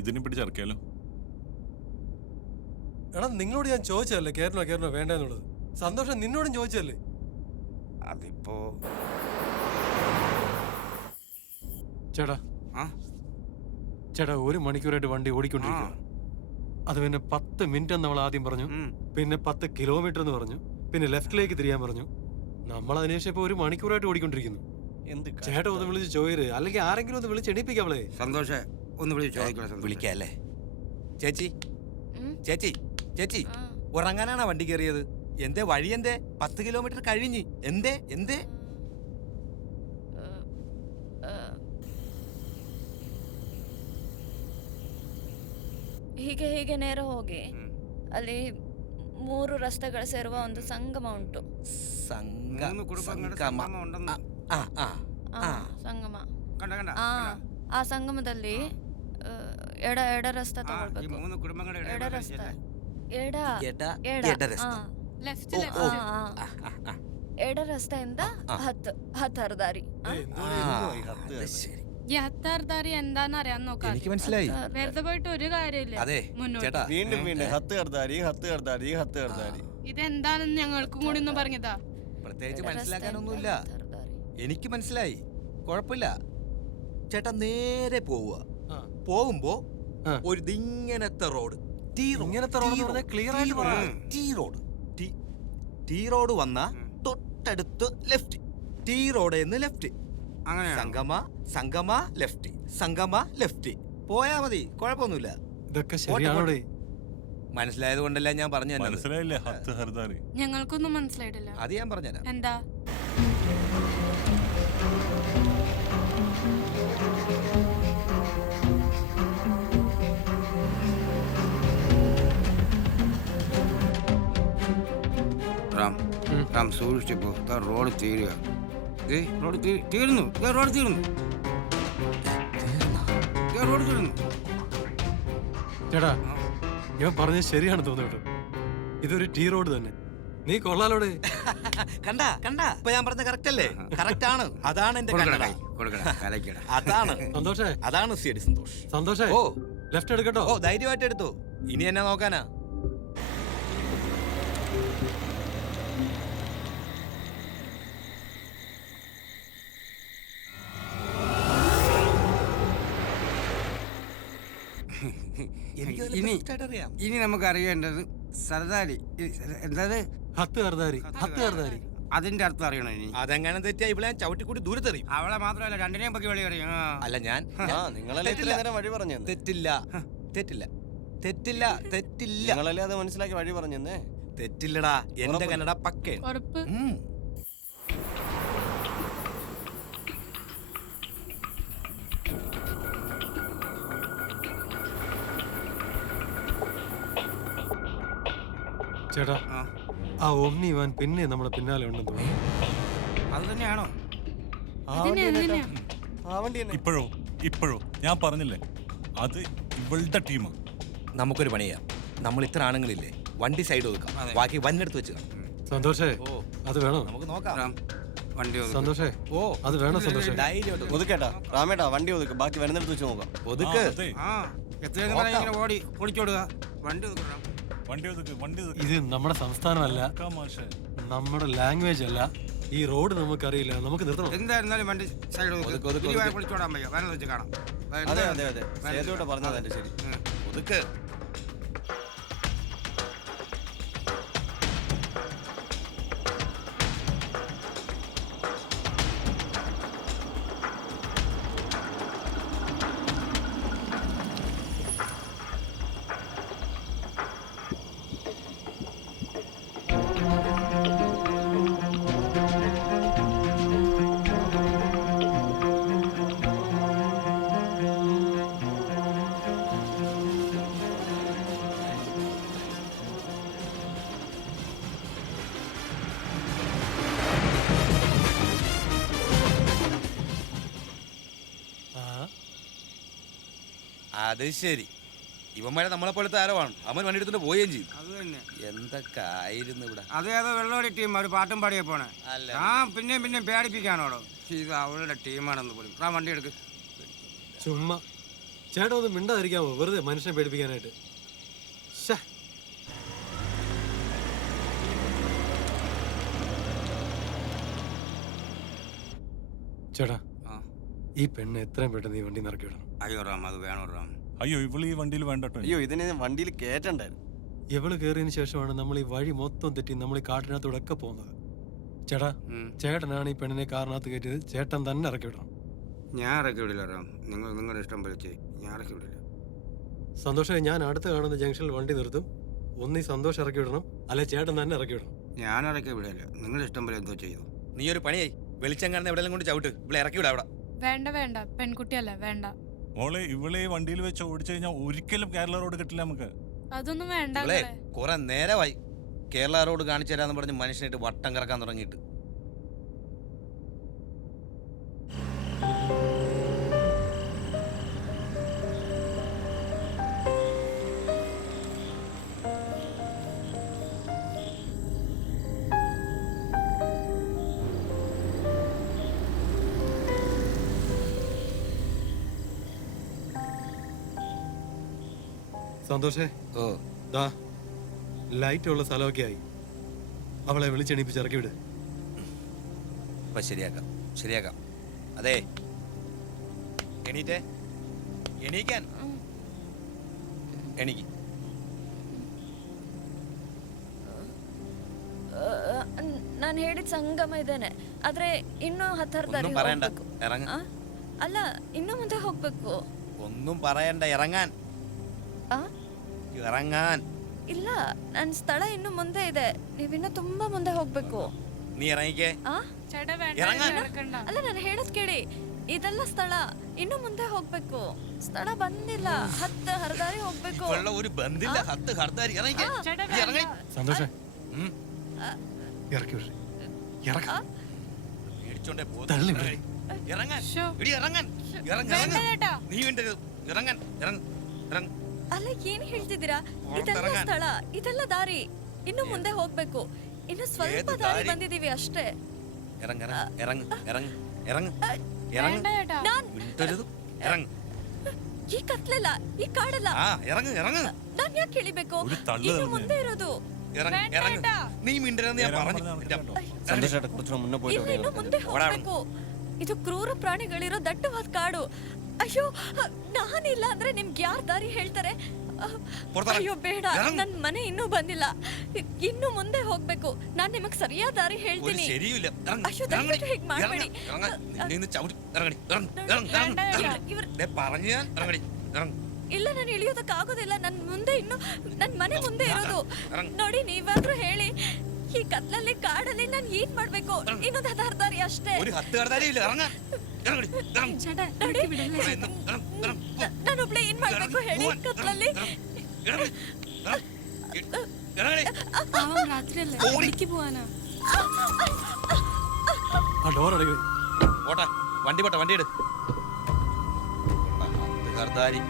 ഇതിനെ പിടിച്ചിറക്കിയാലോ? എടാ നിങ്ങളോട് ഞാൻ ചോദിച്ചതല്ലേ കേറണോ വേണ്ടെന്നുള്ളത്. സന്തോഷം നിന്നോടും ചോദിച്ചല്ലേ. അതിപ്പോ ചേട്ടാ ചേട്ടാ 1 മണിക്കൂറായിട്ട് വണ്ടി ഓടിക്കൊണ്ടിരിക്കുക. അത് പിന്നെ 10 മിനിറ്റ് നമ്മൾ ആദ്യം പറഞ്ഞു, പിന്നെ 10 കിലോമീറ്റർ എന്ന് പറഞ്ഞു, പിന്നെ ലെഫ്റ്റിലേക്ക് തിരിയാൻ പറഞ്ഞു. നമ്മൾ അതിനുശേഷം ഇപ്പൊ 1 മണിക്കൂറായിട്ട് ഓടിക്കൊണ്ടിരിക്കുന്നു. ചേട്ടാ ഒന്ന് വിളിച്ച് ചോദിര്, അല്ലെങ്കിൽ ആരെങ്കിലും ഒന്ന് വിളിച്ച് എണീപ്പിക്കാവളേ. സന്തോഷേ ഒന്ന് വിളിക്കല്ലേ. ചേച്ചി ചേച്ചി ചേച്ചി ഉറങ്ങാനാണോ വണ്ടി കയറിയത്? എന്തേ വഴി എന്തേ? 10 കിലോമീറ്റർ കഴിഞ്ഞ് എന്തേ എന്തേ? ಹೀಗೆ ಹೀಗೆ ನೇರ ಹೋಗಿ ಅಲ್ಲಿ 3 ರಸ್ತೆಗಳು ಸೇರುವ ಒಂದು ಸಂಗಮ ಉಂಟು. ಸಂಗಮ. ಆ ಸಂಗಮದಲ್ಲಿ ಎಡ ರಸ್ತೆ ತಗೊಳ್ಬೇಕು. ಎಡ ರಸ್ತೆ. ಎಡ ರಸ್ತೆಯಿಂದ 10 ದಾರಿ. ഈ ഹത്താർദാരി എന്താന്ന് അറിയാൻ നോക്കാം. എനിക്ക് മനസ്സിലായി. വെറുതെ പോയിട്ട് ഒരു കാര്യമില്ല. ഇതെന്താണെന്ന് ഞങ്ങൾക്കും കൂടി ഒന്ന് പറഞ്ഞതാ. പ്രത്യേകിച്ച് മനസ്സിലാക്കാനൊന്നുമില്ല. എനിക്ക് മനസ്സിലായി, കുഴപ്പമില്ല. ചേട്ടാ നേരെ പോവുക. പോകുമ്പോ ഒരു ഇങ്ങനത്തെ റോഡ്, ടീ റോഡ് വന്ന തൊട്ടടുത്ത് ലെഫ്റ്റ്, ടീ റോഡ് ലെഫ്റ്റ്, സംഗമ ലെഫ്റ്റ് പോയാ മതി, കുഴപ്പമൊന്നുമില്ല. ഇതൊക്കെ ശരിയാണോടെ? മനസ്സിലായത് കൊണ്ടല്ല ഞാൻ പറഞ്ഞു. മനസ്സിലായില്ലേ? ഹത്ത് ഹർദാരി ഞങ്ങൾക്കൊന്നും മനസ്സിലായിട്ടില്ല. അത് ഞാൻ പറഞ്ഞുതരാം. എന്താ? റാം സൂക്ഷിച്ചു പോ. റോഡ് തീരുക. റോഡ് തീർന്നു. ചേട്ടാ ഞാൻ പറഞ്ഞത് ശരിയാണ് തോന്നുന്നു. ഇതൊരു ടീ റോഡ് തന്നെ. നീ കൊള്ളാലോടെ. കണ്ടാ ഇപ്പൊ ഞാൻ പറഞ്ഞ കറക്റ്റ് അല്ലേ? കറക്റ്റ് ആണ്. അതാണ് എന്റെ അതാണ് സന്തോഷേ. അതാണ് ശരി സന്തോഷ്. സന്തോഷേ ഓ ലെഫ്റ്റ് എടുക്കട്ടോ. ഓ ധൈര്യമായിട്ട് എടുത്തു. ഇനി എന്നെ നോക്കാനാ? ഇനി നമുക്ക് അറിയേണ്ടത് സർദാരി എന്താ ഹത്ത് ഹർദാരി. അതിന്റെ അർത്ഥം അറിയണോ? ഇനി അതെങ്ങനെ തെറ്റിയാ ഇവിടെ ഞാൻ ചവിട്ടിക്കൂടി ദൂരത്തെറിയും. അവളെ മാത്രമല്ല രണ്ടിനെയും പറ്റി വഴി അറിയാം. അല്ല ഞാൻ വഴി പറഞ്ഞു. തെറ്റില്ല അത് മനസ്സിലാക്കി വഴി പറഞ്ഞേ. തെറ്റില്ലടാ. എന്റെ കന്നഡ പക്കേ. ഉറപ്പ്? ചേട്ടാ ആ ഒമ്നി വാൻ പിന്നെ നമ്മുടെ പിന്നാലെ ഉണ്ടെന്ന് തോന്നുന്നു. അത് തന്നെയാണോ? ഇപ്പോഴോ ഞാൻ പറഞ്ഞില്ലേ, അത് ഇവളുടെ ടീമാ. നമുക്കൊരു പണിയാ. നമ്മൾ ഇത്ര ആണുങ്ങളില്ലേ, വണ്ടി സൈഡ് ഒതുക്കാം, ബാക്കി വന്നെടുത്ത് വെച്ച് കാണാം. സന്തോഷേ അത് വേണോ? നമുക്ക് നോക്കാം. വണ്ടി സന്തോഷേ അത് വേണോ? സന്തോഷേ ഒതുക്കേട്ടാ റാമേട്ടാ, വണ്ടി ഒതുക്ക്, ബാക്കി വരുന്നിടത്ത് വെച്ച് നോക്കാം. ഒതുക്ക്. ഇങ്ങനെ ഓടി പൊളിച്ചോടുക. വണ്ടി ഇത് നമ്മുടെ സംസ്ഥാനമല്ല, നമ്മുടെ ലാംഗ്വേജ് അല്ല. ഈ റോഡ് നമുക്കറിയില്ല, നമുക്ക് നിർത്തണം. എന്തായിരുന്നാലും വണ്ടി സൈഡ് പൊളിച്ചോടാൻ വയ്യ. വരണം വെച്ച് കാണാം. അതെ പറഞ്ഞതല്ലേ ശരി. ഒതുക്ക്. അത് ശരി. ഇവന്മാരെ നമ്മളെ പോലത്തെ ആരവാണ്. അവൻ വണ്ടി എടുത്തിട്ട് പോവുകയും ചെയ്യും. അത് തന്നെ. എന്തൊക്കെ ആയിരുന്നു ഇവിടെ. അതേതോ വെള്ളോടി ടീം ഒരു പാട്ടും പാടിയെ പോണേ. ആ പിന്നെയും പേടിപ്പിക്കാനോടോ? ഇത് അവളുടെ ടീമാണെന്ന് പോലും. ആ വണ്ടി എടുക്ക്. ചുമ്മാ ചേട്ടാ ഒന്ന് മിണ്ടാതിരിക്കാമോ, വെറുതെ മനുഷ്യനെ പേടിപ്പിക്കാനായിട്ട്. ശ്ശേ. ചേട്ടാ ഈ പെണ്ണ് എത്രയും പെട്ടെന്ന് ഈ വണ്ടി നിറക്കി വിടണം. അയ്യോ റാം അത് വേണോ റാം. അയ്യോ ഇവള് ഈ വണ്ടിയിൽ വേണ്ടട്ടോ. അയ്യോ ഇതിനെ വണ്ടിയിൽ കേറ്റണ്ടായിരുന്നു. എവള് കയറിയതിന് ശേഷമാണ് നമ്മൾ ഈ വഴി മൊത്തം തെറ്റി നമ്മൾ ഈ കാട്ടിനകത്തൂടെ ഒക്കെ പോകുന്നത്. ചേട്ടാ ചേട്ടനാണ് ഈ പെണ്ണിനെ കാറിനകത്ത് കയറ്റിയത്, ചേട്ടൻ തന്നെ ഇറക്കി വിടണം. ഞാൻ ഇറക്കി വിടില്ല റാം. നിങ്ങളുടെ ഇഷ്ടം പോലെ ചെയ്യ്. ഞാൻ ഇറക്കി വിടില്ല. സന്തോഷം, ഞാൻ അടുത്ത് കാണുന്ന ജംഗ്ഷനിൽ വണ്ടി നിർത്തും. ഒന്നീ സന്തോഷം ഇറക്കി വിടണം, അല്ലെ ചേട്ടൻ തന്നെ ഇറക്കി വിടണം. ഞാൻ ഇറക്കി വിടില്ല. നിങ്ങളുടെ ഇഷ്ടം പോലെ എന്തോ ചെയ്തു. നീ ഒരു പണിയായി വെളിച്ചം കാണുന്ന എവിടെയെല്ലാം കൊണ്ട് ചവിട്ട്, ഇവിടെ ഇറക്കി വിടാ അവിടെ. വേണ്ട വേണ്ട, പെൺകുട്ടിയല്ലേ, വേണ്ട. മോളെ ഇവളെ ഈ വണ്ടിയിൽ വെച്ച് ഓടിച്ചു കഴിഞ്ഞാൽ ഒരിക്കലും കേരള റോഡ് കിട്ടില്ല നമുക്ക്. അതൊന്നും വേണ്ട ഇവിടെ അങ്ങളെ. കുറെ നേരമായി കേരള റോഡ് കാണിച്ചു തരാന്ന് പറഞ്ഞ് മനുഷ്യനായിട്ട് വട്ടം കറക്കാൻ തുടങ്ങിയിട്ട്. സന്തോഷേ, ഓ ദാ ലൈറ്റ് ഉള്ള സ്ഥലമൊക്കെ ആയി. അവളെ വിളിച്ചെണീപ്പിച്ച് ഇറക്കി വിട്. അപ്പൊ ശരിയാക്കാം ശരിയാക്കാം. അതെ എണീറ്റേ, എണീക്കാൻ എണീക്ക്. ನಾನು ಹೇಳಿದ ಸಂಗಮ ಇದೇನೆ, ಆದ್ರೆ ಇನ್ನೂ 10 ದಾರಿ ഒന്നും പറയണ്ട, ಹೋಗ್ಬೇಕು. ഇറങ്ങ. ಆ? ಅಲ್ಲ, ಇನ್ನೂ ಮುಂದೆ ಹೋಗ್ಬೇಕು. ഒന്നും പറയണ്ട, ഇറങ്ങാൻ ಆ? ഇറങ്ങാൻ. ಇಲ್ಲ, ನನ್ನ ಸ್ಥಳ ಇನ್ನು ಮುಂದೆ ಇದೆ, ನೀವಿನ್ನೂ ತುಂಬಾ ಮುಂದೆ ಹೋಗ್ಬೇಕು. നീ ഇറങ്ങിക്കേ. ಆ? ചേട്ടാ വേണ്ട, ഇറങ്ങാൻ. ഇറക്കണ്ട. ಅಲ್ಲ, ನಾನು ಹೇಳೋದ್ ಕೇಳಿ, ಇದೆಲ್ಲ ಸ್ಥಳ ಇನ್ನು ಮುಂದೆ ಹೋಗ್ಬೇಕು. ಸ್ಥಳ ಬಂದಿಲ್ಲ, 10 ಹರದಾರಿ ಹೋಗ್ಬೇಕು. വെള്ള ഒരു ബന്ധില്ല, 10 ഹർത്താരി. ഇറങ്ങിക്കേ, ചേട്ടാ നീ ഇറങ്ങി. സന്തോഷേ, ഉം. ഇറക്കി വിട്. ഇറക്ക. പേടിച്ചോണ്ടേ പോ. തള്ളി വിട്. ഇറങ്ങാൻ. ശോ. എടി ഇറങ്ങാൻ. ഇറങ്ങ്, വേണ്ട ഇറങ്ങ്. ചേട്ടാ. നീ വേണ്ടത് ഇറങ്ങാൻ. ഇറങ്ങ്, ഇറങ്ങ്. ಅಲ್ಲ, ಏನ್ ಹೇಳ್ತಿದ್ದೀರಾ? ಇದೆಲ್ಲ ಹೊರಟರಗಾನ್. ಸ್ಥಳ, ಇದೆಲ್ಲ ದಾರಿ, ಇನ್ನು ಮುಂದೆ ಹೋಗ್ಬೇಕು. ಇನ್ನು ಸ್ವಲ್ಪ ಏದು ದಾರಿ ದಾರಿ? ಬಂದಿದೀವಿ ಅಷ್ಟೇ. ഇറങ്ങ്, ഇറങ്ങ്, ഇറങ്ങ്, ഇറങ്ങ്, ഇറങ്ങ്, വേണ്ട ഇറങ്ങ്. ചേട്ടാ. ನಾನ್ മിണ്ടരുത്. ഇറങ്ങ്. ಈ ಕತ್ಲೆಲ್ಲ, ಈ ಕಾಡಲ್ಲ, ആ ഇറങ്ങ്, ഇറങ്ങ്, ನಾನ್ ಯಾಕೆ ಇಳಿಬೇಕು? ഒരു തള്ളു ಇನ್ನು തള്ളുന്നെ. ಮುಂದೆ ಇರೋದು. ഇറങ്ങ്, വേണ്ട ഇറങ്ങ്. ചേട്ടാ. നീ മിണ്ടരുതെന്ന് ഞാൻ നേരാ പറഞ്ഞു. പറഞ്ഞാ എന്റെ കേട്ടോ. സന്തോഷ് ചേട്ടാ കുറച്ചുകൂടെ മുന്നേ പോയിട്ട് ಇಲ್ಲ, ಇನ್ನು ಮುಂದೆ ಓಡಾಡು. ಹೋಗ್ಬೇಕು. ಇದು ಕ್ರೂರ ಪ್ರಾಣಿಗಳಿರೋ ದಟ್ಟವಾದ ಕಾಡು. ಅಯ್ಯೋ, ನಾನಿಲ್ಲ ಅಂದ್ರೆ ನಿಮ್ಗೆ ಯಾರು ದಾರಿ ಹೇಳ್ತಾರೆ? ಹೊರ್ತಾರೆ. ಅಯ್ಯೋ ಬೇಡ, ಇറങ്ങ്. ನನ್ ಮನೆ ಇನ್ನೂ ಬಂದಿಲ್ಲ, ಇನ್ನು ಮುಂದೆ ಹೋಗ್ಬೇಕು. ನಾನ್ ನಿಮಗ್ ಸರಿಯಾದ ದಾರಿ ഒരു ಹೇಳ್ತೀನಿ. ശരിയുമില്ല. ഇറങ്ങ്, അയ്യോ, ഇറങ്ങടി, ദയവിട്ട് ഹീಗ್ ಮಾಡ್ಬೇಡಿ. ഇറങ്ങ്, ഇറങ്ങ്. നിന്നെ ഇന്ന് ചവിട്ടി ഇറങ്ങടി. ഇറങ്ങ്, ഇറങ്ങ്, വേണ്ട ഇറങ്ങ്, ചേട്ടാ. ഇറങ്ങ്. ಇವ್ರ್ ദേ പറഞ്ഞു ഞാൻ. ഇറങ്ങടി, ഇറങ്ങ്. ಇಲ್ಲ, ನಾನು ಇಳಿಯೋದಕ್ಕಾಗೋದಿಲ್ಲ. ನನ್ ಮುಂದೆ ಇನ್ನು ನನ್ ಮನೆ ಮುಂದೆ ಇರೋದು. ಇರಂಗ್. ನೋಡಿ, ನೀವಾದ್ರೂ ಹೇಳಿ, ಈ ಕತ್ಲಲ್ಲಿ ಕಾಡಲ್ಲಿ ನಾನ್ ಏನ್ ಮಾಡ್ಬೇಕು? ಇನ್ನೊಂದು 10 ದಾರಿ ಅಷ್ಟೇ. ഒരു 10 ഹർത്താരി ഇല്ല. ഇറങ്ങാൻ. ഇറങ്ങടി, ഇറങ്ങ്. ചേട്ടാ ನೋಡಿ, ഇറക്കി വിടല്ലേ. ഇവിടെ ഇന്ന് ഇറങ്ങ്, ഇറങ്ങ്, പോ. ನಾನೊಬ್ಳೆ ಏನ್ ಮಾಡ್ಬೇಕು ಹೇಳಿ പോവാൻ. ಕತ್ಲಲ್ಲಿ? ഇറങ്ങ്, ഇറങ്ങ്, ഇറങ്ങടി. പാവം രാത്രിയല്ലേ, എനിക്ക് പോവാനാ. ആ ഡോർ അടയ്ക്കണേ. പോട്ടെ, വണ്ടി പോട്ടെ, വണ്ടി എടു. ഹർത്താരി